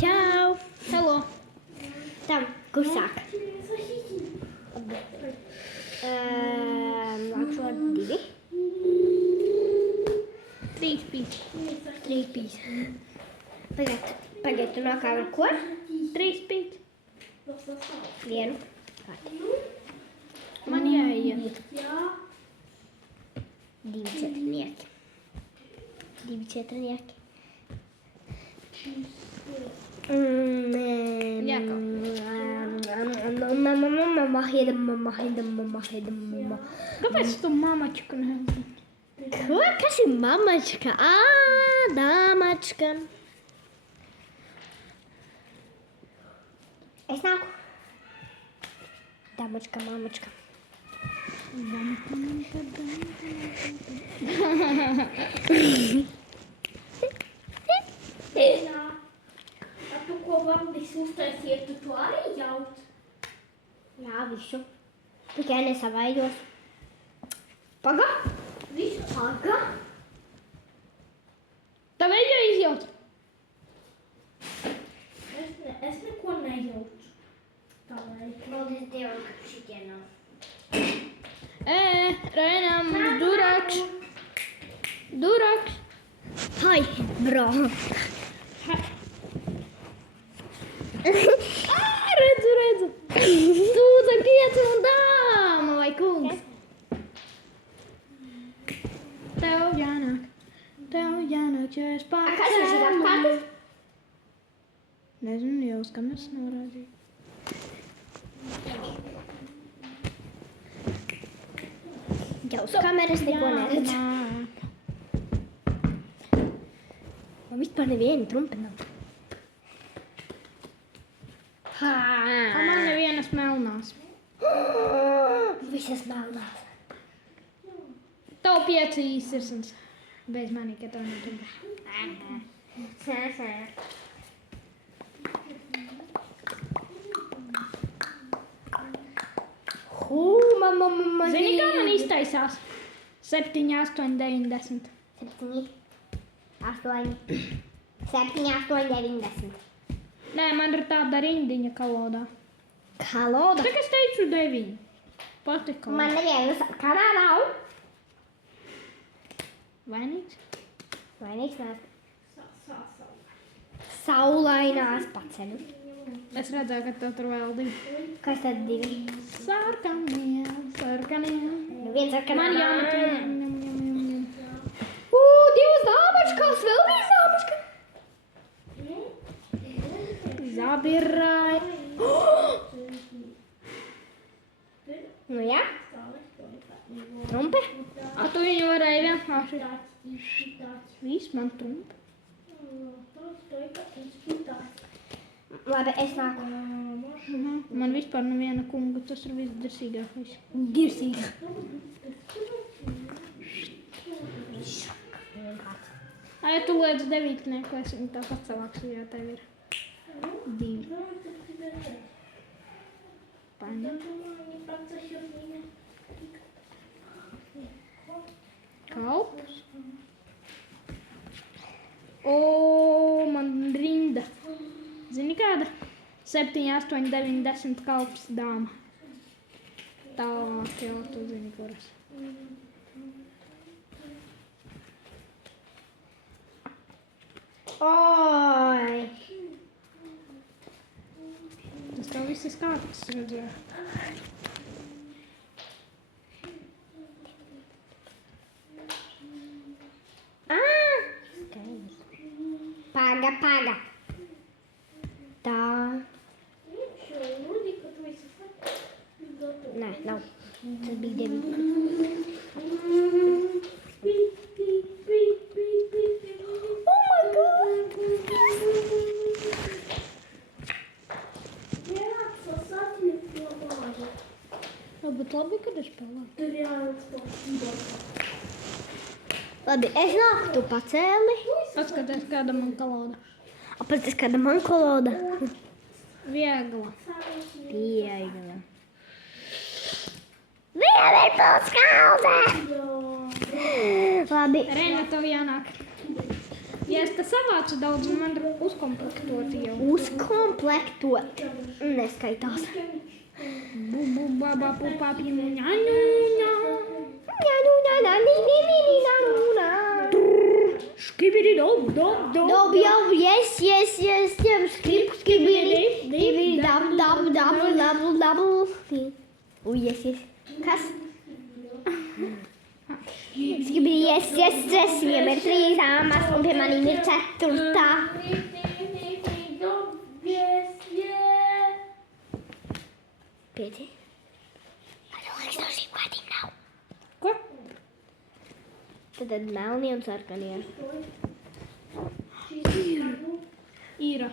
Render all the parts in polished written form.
Čau. Hello. Tam, klusāk. Nākšu ar 2. 3 pīs. 3 pīs. Pagad, tu nākā ar ko? 3 pīs. 1. Man jāiet. 2 četrnieki. 2 četrnieki. Mamma. Kāpēc tu mamačku nezini? Ko? Kas ir mamačka? Dāmačka. Es nāku. Dāmačka, mamačka. A tu ko visu uztaisiet, tu to arī jauc? Jā, visu. Tikai nesavaidos. Paga? Visu paga? Tev ejo izjauc. Es neko nejaucu. Tā lai. Paldies Dievam, ka šitie nav. Reinam, duraks. Duraks. Hai, bro. Redzu. Tu te pieci un dāma vai kungs. Tev jānāk, jo es Kas ir šī apkārt? Nezinu, jau uz kameras norādīju. Jau uz kameras neko neredz. Man vispār neviena trumpe nav. Man nevienas melnās. Visas melnās. Tev 5 sirsns. Bez manī, ka tev netrumpa. Mamma. Zini, kā man iztaisās? 7, 8, 9, 10. 7, 8, 9. Nē, man ir tāda rindiņa kalodā. Kaloda? Cik es teicu 9? Pati kaloda. Man nevienas kanā nav. Vainīgs? Vainīgs nāk. Saulainās paceļu. Es redzēju, ka tev tur vēl 2. Kas tad 2? Sarkanie. Nu viens ar kanā. Man jāmeklē. 2 dāmačkās, vēl viens dāmačka. Zabirāj. Nu jā. Trumpe? A tu viņu varēji vienkārši. Viss man trumpa. Labi, es nāku. Man vispār neviena kunga, tas ir visdirsīgākais. Dirsīgi. Ja tu liec 9, es viņu tā pacelāks, ja tev ir 2. Paņem. Kalpus. Man rinda. Zini kāda? 7, 8, 9, 10 kalps dāma. Tālāk jau tu zini, kuras. Oi! Tas tev viss ir kārtas, redzēju. Paga. Tā. Nē, nav. Tas bija 9. Oh my God! Bet labi, kad es spēlēju. Labi, es nāku, tu pacēli. Paskaties, kāda man kaloda. Apēc kāda man koloda. Viegla. Viegla. Viegla ir pilskalda. Labi. Reina, tev jānāk. Ja es te savācu daudz, un man uzkomplektot jau. Uzkomplektot. Neskaitās. Bu, baba, pupā, pimuņā, Skibidi, dob. Dob, jau, yes, skibidi, double. Yes. Kas? Skibidi, yes, viņam ir 3 dāmas, un pie manīm ir 4. Pieci. Liekas, tev šīm kārtīm nav. Ko? Tad melnie un sarkanie. Ira.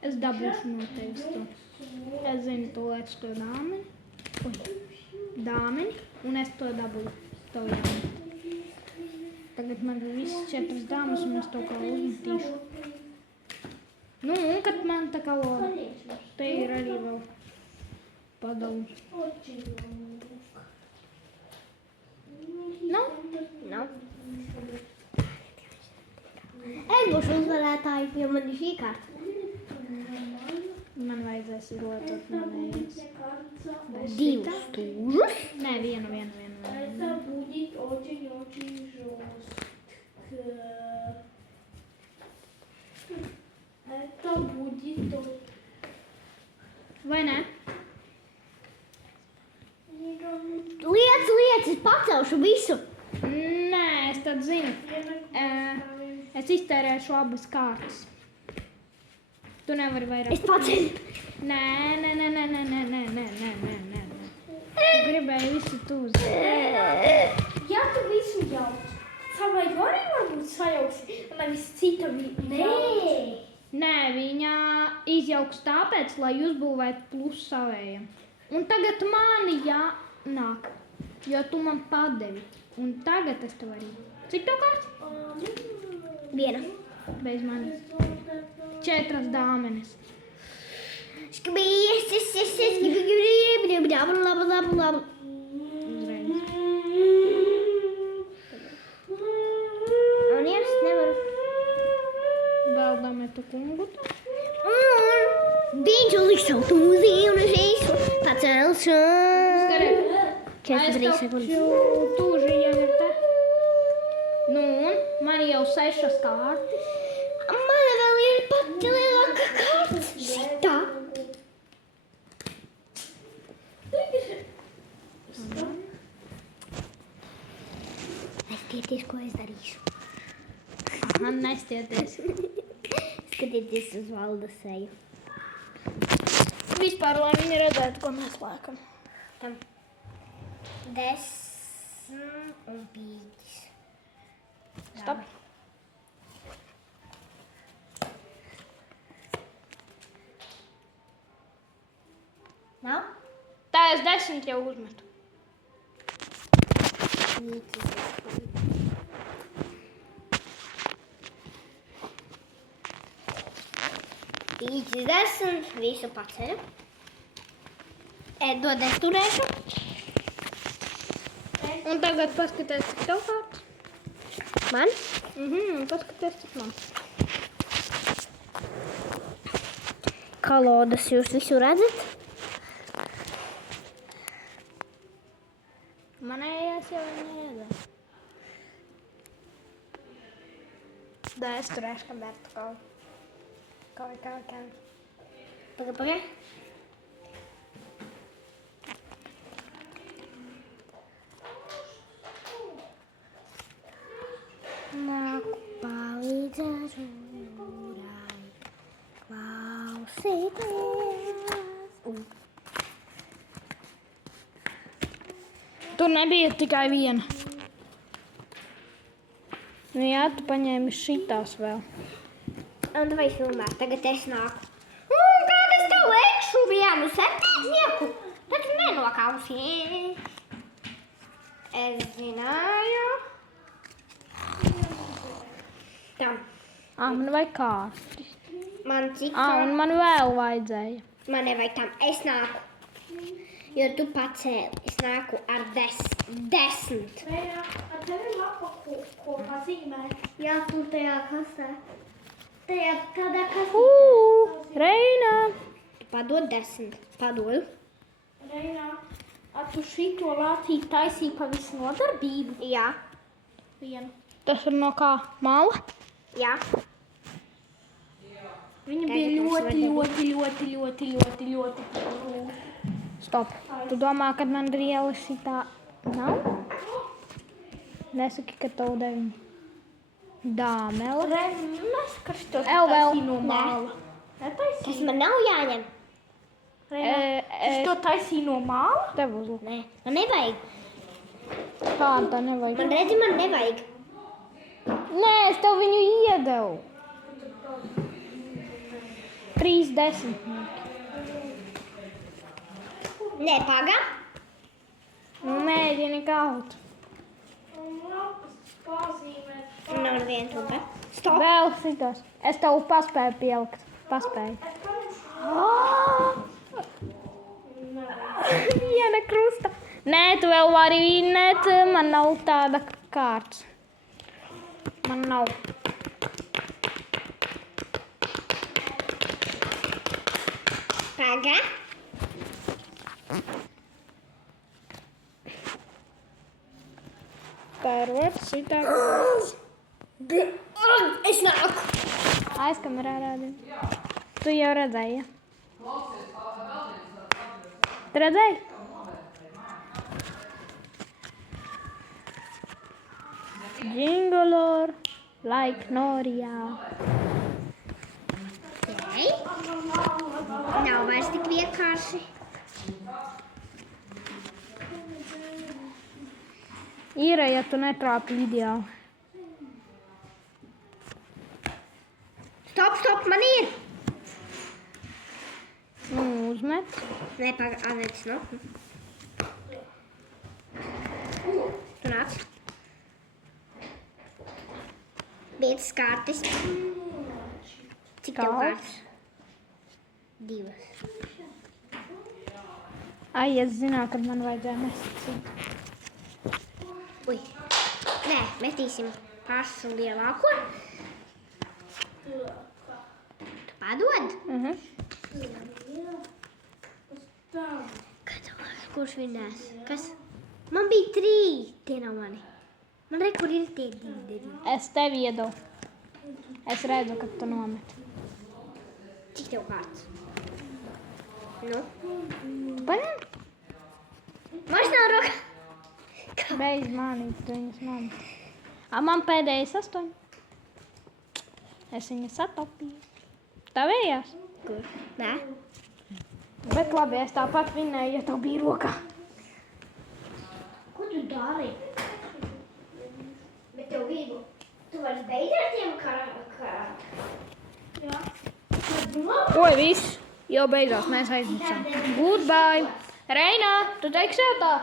Es dabūšu no tevis to. Es zinu, tu lēc to dāmeni. Dāmeni, un es to dabūju. Tev jāmet. Tagad man ir visas 4 dāmas, un es to kā uzmetīšu. Nu, un kad man tā kā te ir arī vēl padalus. Nav. Es būšu uzvarētāji, jo man ir šī kārta. Man vajadzēs rotot manējus. 2 stūžus. Nē, vienu. Это будет очень-очень жестко. Это будет... Vai ne? Liec, es pacelšu visu. Nē, es tad zinu. Es iztērēšu abas kārtas. Tu nevari vairāk. Es paceļu. Nē. Tu gribēji visu tūzi. Ja tu visu jauc, savai arī varbūt sajauksi, nevis cita jauc. Nē, viņa izjauks tāpēc, lai uzbūvētu plus savējiem. Un tagad mani jānāk, jo tu man padevi. Un tagad es tev arī. Cik tev kārts? 1. Bez manis. 4 dāmenes. Labu. Uzreiz. Un es nevaru. Vēl dametu kungu. Un viņš uzliks savu tūzi un es visu pacelšu. Skariet. 43 sekundes. Tūži jau ir te. Nu, un man jau 6 kārtas. Man vēl ir pati lielāka kārtas. Šitā. Nestieties, ko es darīšu. Aha, nestieties. Skatieties uz Valda seju. Vispār, lai viņi redzētu, ko mēs lēkam. Tam 10 un 5. Stop. Nav? Tā es 10 jau uzmetu. 50, visu paceļu. Dod es turēšu. Un tagad paskaties, cik tev kārtas. Man? Paskaties, cik man. Kalodas jūs visu redzat? Manējās jau neēdē. Da, es turēšu, kamēr tu kaut. Pagaid. Nāku palīdzēšu jūrai, klausīties. Tur nebija tikai viena. Nu jā, tu paņēmi šitās vēl. Un vai filmē, tagad es nāku. Kād es tev liekšu vienu septītnieku? Tad tu nenokausies. Es zināju. Tā. Man vajag kārti. Man cik Un man vēl vajadzēja. Man nevajag tam. Es nāku. Jo tu pacēli. Es nāku ar 10. Reina, ar tevi lapa, ko pazīmē. Jā, tur tajā kasē. Tajā tādā kasē. Reina! Tu padod 10. Padodu. Reina, ar tu šito lācīti taisīji pa visu nodarbību? Jā. Vienu. Tas ir no kā? Mala? Jā. Viņa Tagad bija mums ļoti grūta. Stop. Tu domā, ka man rieli šitā nav? Nesaki, ka tev deviņi. Dāmela. Reina, neskarš to Ev, vēl. taisīji no māla. Netaisīji? Tas man nav jāņem. Reina, es to taisīju no māla? Tev uzlūk. Nē, man nevajag. Tā, tā nevajag. Man redzi, man nevajag. Nē, es tev viņu iedevu. 30. Nē, paga. Nu, mēģini kaut. Lapas pazīmēt. Man nav neviena tuba. Stop. Vēl citos. Es tev paspēju pielikt. Paspēju. Viena krusta. Nē, tu vēl vari vinēt. Man nav tāda kārts. Man nav. Paga. Pērot šitā. Es nāku. Aizkamerā rādīju. Tu jau redzēji, ja? Tu redzēji? Jingle like Norijā. Nē. Nav vairs tik vienkārši. Ir, ja tu netrāpi ideāli. Stop, man ir. Nu, uzmet. Nē, paga, Anetes nav. Tu nāc. 5 kārtas. Cik tev Daudz. kārtas? 2. Ai, es zināju, kad man vajadzēja mest citu. Ui. Nē, metīsim pašu lielāko. Tu padod? Kurš vinnēs? Kas? Man bija 3. Tie nav mani. Man re, kur ir tie 2. Es tevi iedevu. Es redzu, ka tu nomet. Cik tev kārtas? Nu? Tu paņem? Vairs nav roka. Beidz manīt, tu viņas manīt. Man pēdējais 8. Es viņas satopīju. Tavējās? Kur? Nē? Bet labi, es tāpat vinnēju, ja tev bija rokā. Ko tu dari? Bet tev viegli. Tu vairs beidz ar tiem Jā. Oi, viss. Jau beidzās, mēs aizmirstām. Goodbye. Reina, tu teiksi jau tā?